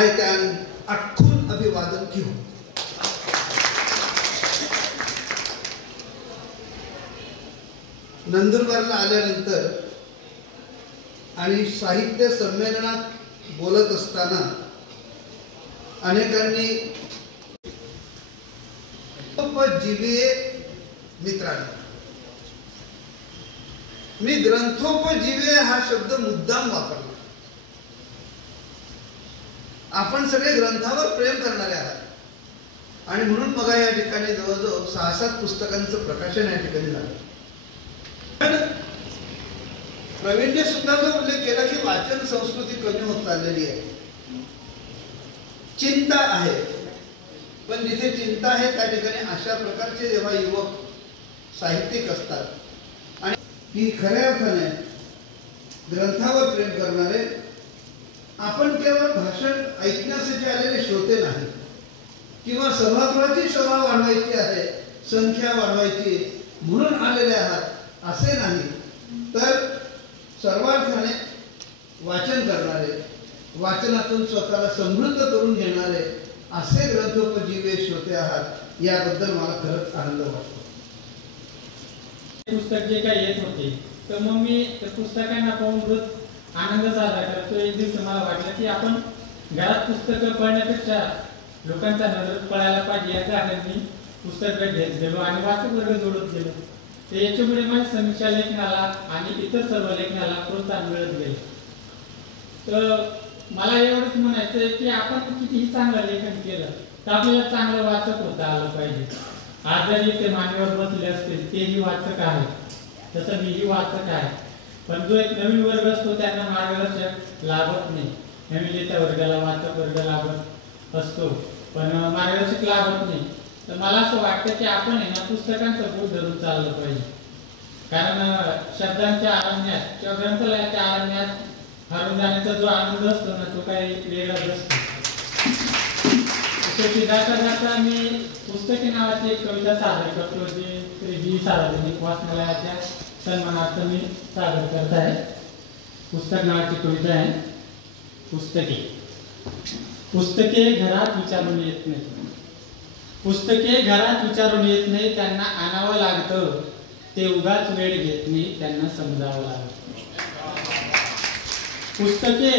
आयत्यान आठून अभिवादन घेऊ. नंदुरबारला आल्यानंतर आणि साहित्य संमेलनात बोलत असताना अनेकांनी ग्रंथोपजीवे मित्रांनो, मी ग्रंथोपजीवे हा शब्द मुद्दाम वापरला. आपण सगळे ग्रंथावर प्रेम करणारे आहात आणि म्हणून बघा या ठिकाणी जवळजवळ 6-7 पुस्तकांचं प्रकाशन या ठिकाणी झालं. पण प्रवीणने सुद्धा जो उल्लेख केला की वाचन संस्कृती कमी होत चाललेली आहे. चिंता आहे, पण जिथे चिंता आहे त्या ठिकाणी अशा प्रकारचे जेव्हा युवक साहित्यिक असतात आणि की खऱ्या अर्थाने ग्रंथावर प्रेम करणारे, आपण केवळ भाषण ऐकण्यासाठी आलेले श्रोते नाही किंवा सभागृहाची शोभा वाढवायची आहे, संख्या वाढवायची म्हणून आलेले आहात असे नाही, तर सर्वार्थाने वाचन करणारे, वाचनातून स्वतःला समृद्ध करून घेणारे असे ग्रंथोपजीवे श्रोते आहात. याबद्दल मला खरंच आनंद वाटतो. पुस्तक जे काही येत होते तर मग मी त्या पुस्तकांना पाहून आनंद साजरा करतो. एक दिवस मला वाटलं की आपण घरात पुस्तकं पढण्यापेक्षा लोकांचा नजर पडायला पाहिजे याचा आनंद मी पुस्तक घेत गेलो आणि वाचक वर्ग जोडत गेलो. ते याच्यामुळे माझ्या समीक्षा लेखनाला आणि इतर सर्व लेखनाला प्रोत्साहन मिळत गेले. तर मला एवढंच म्हणायचं आहे की आपण कितीही चांगलं लेखन केलं तर आपल्याला चांगलं वाचक होता आलं पाहिजे. आज जरी ते मान्यवर बसले असतील तेही वाचक आहे, तसं मीही वाचक आहे. पण जो एक नवीन वर्ग असतो त्यांना मार्गदर्शक लाभत नाही. नवीन येत्या वर्गाला वाचक वर्ग लाभत असतो पण मार्गदर्शक लाभत नाही. तर मला असं वाटतं की आपण आहे ना पुस्तकांचं बोध धरून चाललं पाहिजे. कारण शब्दांच्या अरण्यात किंवा ग्रंथालयाच्या अरण्यात हरवून जाण्याचा जो आनंद असतो ना तो काही वेगळाच असतो. शेवटी जाता जाता मी पुस्तके नावाची एक कविता सादर करतो जी श्री सार्वजनिक वाचनालयाच्या सन्मानार्थ मी सादर करत आहे. पुस्तक नावाची कविता आहे. पुस्तके. पुस्तके घरात विचारून येत नाही. पुस्तके घरात विचारून येत नाही, त्यांना आणावं लागतं. ते उगाच वेळ घेत नाही, त्यांना समजावं लागतं. पुस्तके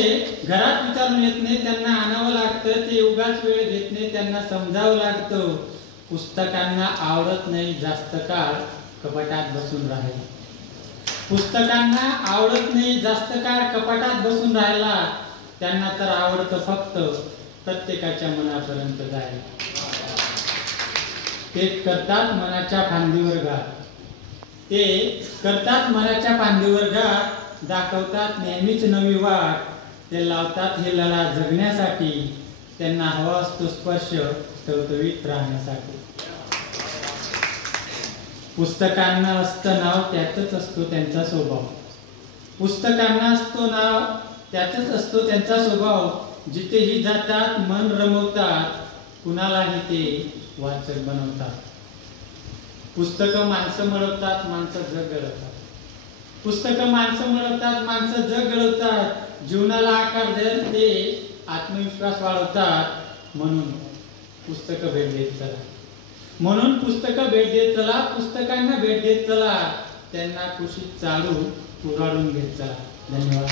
घरात विचारून येत नाही, त्यांना आणावं लागतं. ते उगाच वेळ घेत नाही, त्यांना समजावं लागतं. पुस्तकांना आवडत नाही जास्त काळ कपाटात बसून राहायला. पुस्तकांना आवडत नाही जास्त काळ कपाटात बसून राहायला. त्यांना तर आवडतं फक्त प्रत्येकाच्या मनापर्यंत जायला. ते करतात मनाच्या फांदीवर घात. ते करतात मनाच्या फांदीवर घात. दाखवतात नेहमीच नवी वाट. ते लावतात हे लढा जगण्यासाठी. त्यांना हवा असतो स्पर्श टवटवीत राहण्यासाठी. पुस्तकांना असतं नाव त्यातच असतो त्यांचा स्वभाव. पुस्तकांना असतो नाव त्यातच असतो त्यांचा स्वभाव. जिथेही जातात मन रमवतात. कुणालाही ते वाचक बनवतात. पुस्तकं माणसं मिळवतात, माणसं जग घडवतात. पुस्तकं माणसं मिळवतात, माणसं जग घडवतात. जीवनाला आकार देत ते आत्मविश्वास वाढवतात. म्हणून पुस्तकं भेट देत चला. म्हणून पुस्तकं भेट देत चला. पुस्तकांना भेट देत चला. त्यांना खुशीत चालू उराडून घेत चला. धन्यवाद.